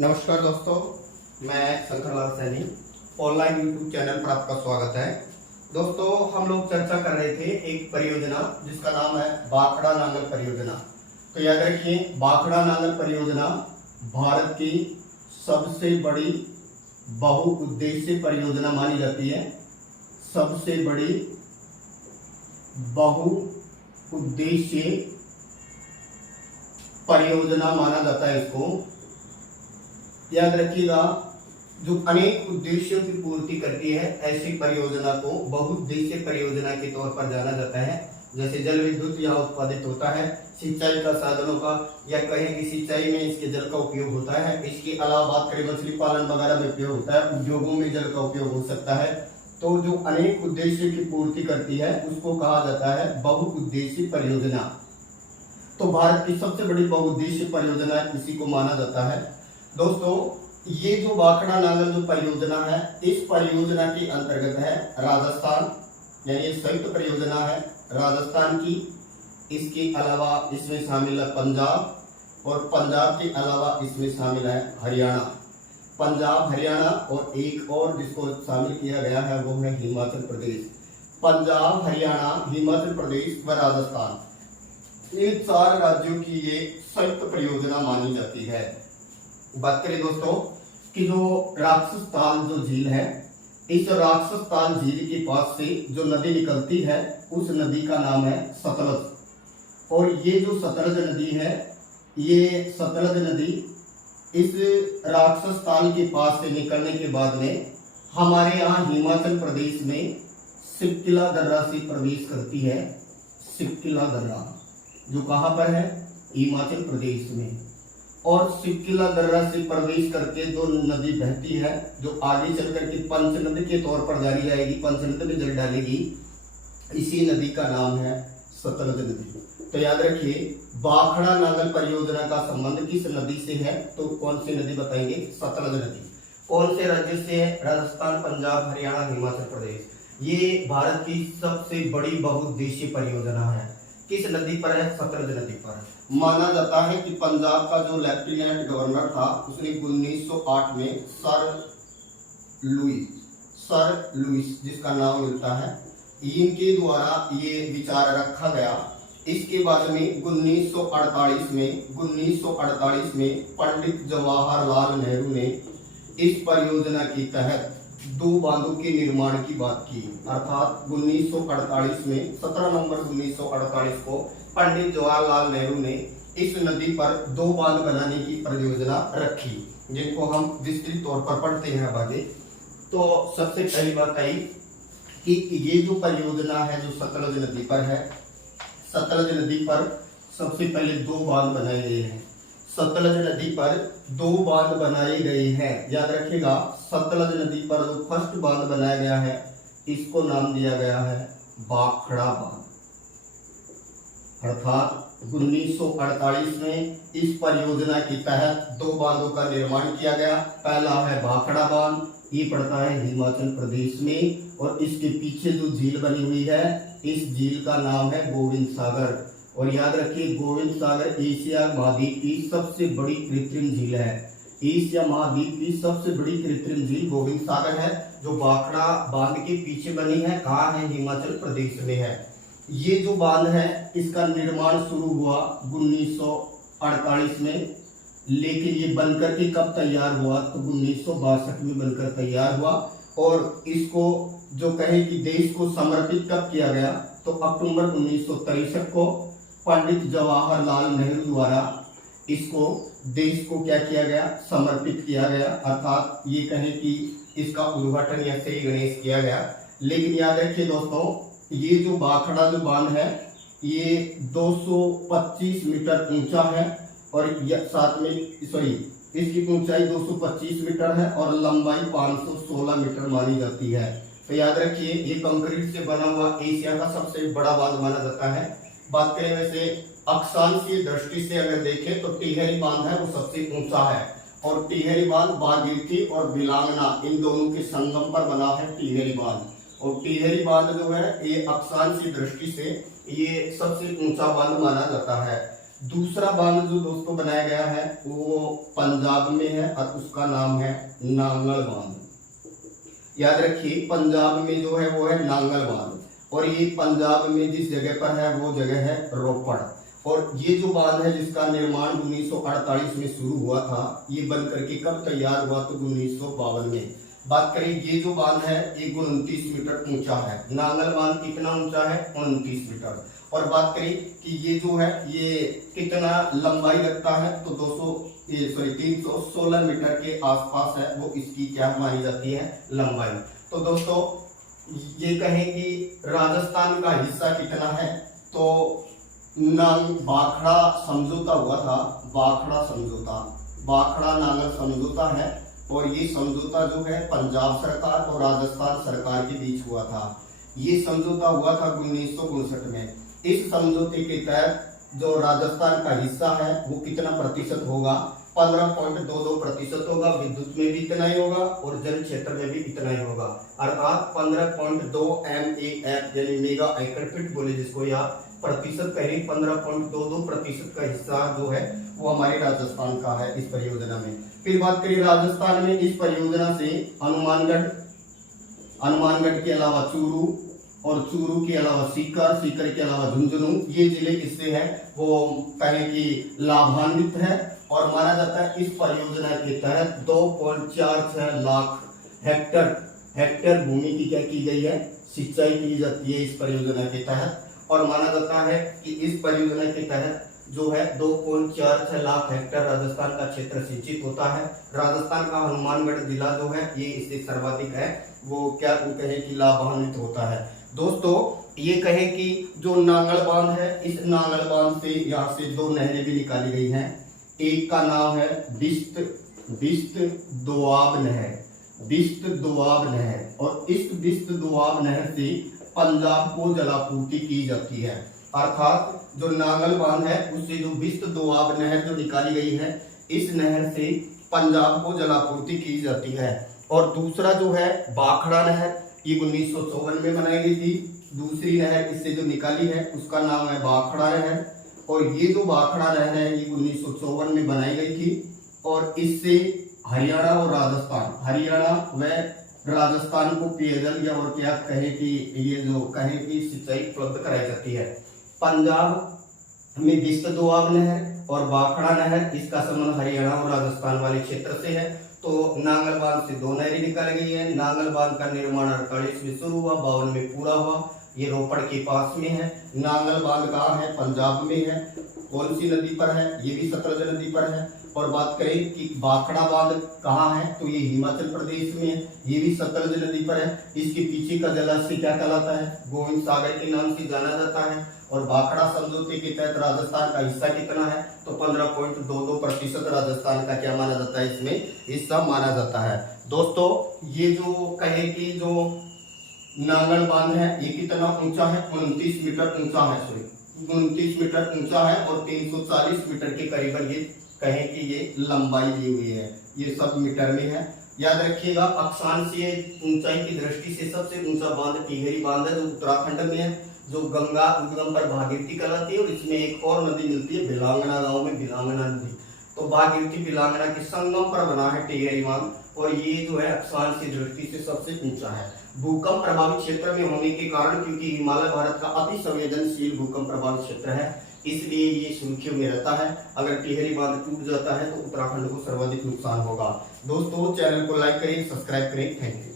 नमस्कार दोस्तों, मैं Shankarlal Saini. Online YouTube channel पर आपका स्वागत है। दोस्तों, हम लोग चर्चा कर रहे थे एक परियोजना जिसका नाम है भाखड़ा नांगल परियोजना। तो याद रखिए, भाखड़ा नांगल परियोजना भारत की सबसे बड़ी बहुउद्देशीय परियोजना मानी जाती है। सबसे बड़ी बहुउद्देशीय परियोजना माना जाता है इसको। याद रखिएगा, जो अनेक उद्देश्यों की पूर्ति करती है, ऐसी परियोजना को बहुउद्देशीय परियोजना के तौर पर जाना जाता है। जैसे जल विद्युत यहाँ उत्पादित होता है, सिंचाई का साधनों का या कहें कि सिंचाई में इसके जल का उपयोग होता है। इसके अलावा बात करें मछली पालन वगैरह में उपयोग होता है, उद्योगों में जल का उपयोग हो सकता है। तो जो अनेक उद्देश्य की पूर्ति करती है उसको कहा जाता है बहुउद्देशीय परियोजना। तो भारत की सबसे बड़ी बहुउद्देशीय परियोजना इसी को माना जाता है। दोस्तों, ये जो भाखड़ा नांगल जो परियोजना है, इस परियोजना के अंतर्गत है राजस्थान, यानी संयुक्त परियोजना है राजस्थान की। इसके अलावा इसमें शामिल है पंजाब, और पंजाब के अलावा इसमें शामिल है हरियाणा। पंजाब, हरियाणा और एक और जिसको शामिल किया गया है वो है हिमाचल प्रदेश। पंजाब, हरियाणा, हिमाचल प्रदेश व राजस्थान, इन 4 राज्यों की ये संयुक्त परियोजना मानी जाती है। बात करें दोस्तों कि जो राक्षस ताल जो झील है, इस राक्षस ताल झील के पास से जो नदी निकलती है उस नदी का नाम है सतलज। और ये जो सतलज नदी है, ये सतलज नदी इस राक्षस ताल के पास से निकलने के बाद में हमारे यहाँ हिमाचल प्रदेश में सिपकिला दर्रा से प्रवेश करती है। सिपकिला दर्रा जो कहाँ पर है? हिमाचल प्रदेश में। और सिपकिला दर्रा से प्रवेश करके जो नदी बहती है, जो आगे चल करके पंचनद के तौर पर जारी जाएगी, पंचनद में जल डालेगी, इसी नदी का नाम है सतलज नदी। तो याद रखिए, भाखड़ा नांगल परियोजना का संबंध किस नदी से है? तो कौन सी नदी बताएंगे? सतलज नदी। कौन से राज्य से है? राजस्थान, पंजाब, हरियाणा, हिमाचल प्रदेश। ये भारत की सबसे बड़ी बहुउद्देशीय परियोजना है। किस नदी पर है? सतलज नदी पर। माना जाता है कि पंजाब का जो लेफ्टिनेंट गवर्नर था उसने 1908 में सर लुइस जिसका नाम मिलता है, इनके द्वारा ये विचार रखा गया। इसके बाद में 1948 में पंडित जवाहरलाल नेहरू ने इस परियोजना के तहत 2 बांधों के निर्माण की बात की। अर्थात 1948 में 17 नवंबर 1948 को पंडित जवाहरलाल नेहरू ने इस नदी पर 2 बांध बनाने की परियोजना रखी, जिनको हम विस्तृत तौर पर पढ़ते हैं आगे। तो सबसे पहली बात आई कि ये जो परियोजना है जो सतलज नदी पर है, सतलज नदी पर सबसे पहले 2 बांध बनाए गए हैं। सतलज नदी पर 2 बांध बनाए गए हैं। याद रखिएगा, सतलज नदी पर जो फर्स्ट बांध बनाया गया है इसको नाम दिया गया है भाखड़ा बांध। अर्थात 1948 में इस परियोजना के तहत 2 बांधों का निर्माण किया गया। पहला है भाखड़ा बांध, ये पड़ता है हिमाचल प्रदेश में, और इसके पीछे जो झील बनी हुई है इस झील का नाम है गोविंद सागर। और याद रखिए, गोविंद सागर एशिया महाद्वीप की सबसे बड़ी कृत्रिम झील है। एशिया महाद्वीप की सबसे बड़ी कृत्रिम झील गोविंद सागर है, जो भाखड़ा बांध के पीछे बनी है। कहाँ है? हिमाचल प्रदेश में है। ये जो बांध है इसका निर्माण शुरू हुआ 1948 में, लेकिन ये बनकर के कब तैयार हुआ? तो 1962 में बनकर तैयार हुआ। और इसको जो कहें कि देश को समर्पित कब किया गया? तो अक्टूबर 1963 को पंडित जवाहरलाल नेहरू द्वारा इसको देश को क्या किया गया? समर्पित किया गया। अर्थात ये कहें कि इसका उद्घाटन या श्री गणेश किया गया। लेकिन याद रखिए दोस्तों, ये जो भाखड़ा जो बांध है ये 225 मीटर ऊंचा है, और साथ में इसकी ऊंचाई 225 मीटर है और लंबाई 516 मीटर मानी जाती है। तो याद रखिए, ये कंक्रीट से बना हुआ एशिया का सबसे बड़ा बांध माना जाता है। बात करें वैसे अक्षांशीय दृष्टि से अगर देखें तो टिहरी बांध है वो सबसे ऊंचा है, और टिहरी बांध भागीरथी और बिलांगना इन दोनों के संगम पर बना है टिहरी बांध। और टिहरी बांध जो है ये अक्षांशीय दृष्टि से ये सबसे ऊंचा बांध माना जाता है। दूसरा बांध जो दोस्तों बनाया गया है वो पंजाब में है और उसका नाम है नांगल बांध। याद रखिए, पंजाब में जो है वो है नांगल बांध, और ये पंजाब में जिस जगह पर है वो जगह है रोपड़। और ये जो बांध है जिसका निर्माण 1948 में शुरू हुआ था, ये बन करके कब तैयार हुआ, तो 1952 में। बात करें, ये जो बांध है ये 29 मीटर ऊंचा है। नांगल बांध कितना ऊंचा है, 29 मीटर। और बात करें कि ये जो है ये कितना लंबाई रखता है, तो 316 मीटर के आसपास है वो इसकी क्या मानी जाती है, लंबाई। तो दोस्तों ये कहें कि राजस्थान का हिस्सा कितना है, तो बाखड़ा समझौता हुआ था, बाखड़ा नांगल समझौता है, और ये समझौता जो है पंजाब सरकार और राजस्थान सरकार के बीच हुआ था। ये समझौता हुआ था 1959 में। इस समझौते के तहत जो राजस्थान का हिस्सा है वो कितना प्रतिशत होगा, 15.22% होगा। विद्युत में भी इतना ही होगा और जल क्षेत्र में भी इतना ही होगा, अर्थात 15.2 MAF यानी मेगा एकड़ फीट बोले जिसको, या प्रतिशत कहें, 15.22% का हिस्सा जो है वो हमारे राजस्थान का है इस परियोजना में। फिर बात करें राजस्थान में, इस परियोजना से हनुमानगढ़ के अलावा चूरू, और चूरू के अलावा सीकर के अलावा झुंझुनू, ये जिले किससे है वो कहें कि लाभान्वित है। और माना जाता है इस परियोजना के तहत 2.46 लाख हेक्टेयर भूमि की क्या की गई है, सिंचाई की जाती है इस परियोजना के तहत। और माना जाता है कि इस परियोजना के तहत जो है 2.46 लाख हेक्टेयर राजस्थान का क्षेत्र सिंचित होता है। राजस्थान का हनुमानगढ़ जिला जो है ये इससे सर्वाधिक है, वो क्या कहे कि लाभान्वित होता है। दोस्तों ये कहे कि जो नांगल बांध है, इस नांगल बांध से यहाँ से दो नहरें भी निकाली गई हैं। एक का नाम है बिस्त दोआब नहर, और इस बिस्त दोआब नहर से पंजाब को जलापूर्ति की जाती है। अर्थात जो नांगल बांध है उससे जो बिस्त दोआब नहर जो निकाली गई है, इस नहर से पंजाब को जलापूर्ति की जाती है। और दूसरा जो है बाखड़ा नहर, ये 1954 में बनाई गई थी। दूसरी नहर इससे जो निकाली है उसका नाम है बाखड़ा नहर, और ये जो बाखड़ा नहर है ये 1954 में बनाई गई थी। और इससे हरियाणा व राजस्थान को पेयजल या और क्या कहे कि ये जो कहे कि सिंचाई उपलब्ध कराई जाती है। पंजाब में बिस्त दोआब नहर और बाखड़ा नहर, इसका संबंध हरियाणा और राजस्थान वाले क्षेत्र से है। तो नांगल बांध से दो नहरें निकाली गई है। नांगल बांध का निर्माण 48 में शुरू हुआ, 52 में पूरा हुआ। ये रोपड़ के पास में है। नांगल बांध कहाँ है, पंजाब में है। कौन सी नदी पर है, ये भी सतलज नदी पर है। और बात करें कि बाखड़ा बांध कहाँ है, तो ये हिमाचल प्रदेश में है, ये भी सतलज नदी पर है। इसके पीछे का जलाशय क्या कहलाता है, गोविंद सागर के नाम से जाना जाता है। और बाखड़ा समझौते के तहत राजस्थान का हिस्सा कितना है, तो 15.22% राजस्थान का क्या माना जाता है, इसमें हिस्सा माना जाता है। दोस्तों ये जो कहे कि जो नांगल बांध है ये कितना ऊंचा है, 29 मीटर ऊंचा है, 29 मीटर ऊंचा है और 340 मीटर के करीबन ये कहें कि ये लंबाई दी हुई है। ये सब मीटर में है। याद रखिएगा, अक्षांशीय ऊंचाई की दृष्टि से सबसे ऊंचा बांध टिहरी बांध है जो उत्तराखंड में है, जो गंगा उद्गम पर भागीरथी कहलाती है। और इसमें एक और नदी मिलती है भिलांगना गांव में, भिलांगना नदी। तो भागीरथी भिलांगना के संगम पर बना है टिहरी बांध, और ये जो है अक्षांशीय दृष्टि से सबसे ऊंचा है। भूकंप प्रभावित क्षेत्र में होने के कारण, क्योंकि हिमालय भारत का अति संवेदनशील भूकंप प्रभावित क्षेत्र है, इसलिए ये सुर्खियों में रहता है। अगर टिहरी बांध टूट जाता है तो उत्तराखंड को सर्वाधिक नुकसान होगा। दोस्तों चैनल को लाइक करें, सब्सक्राइब करें। Thank you.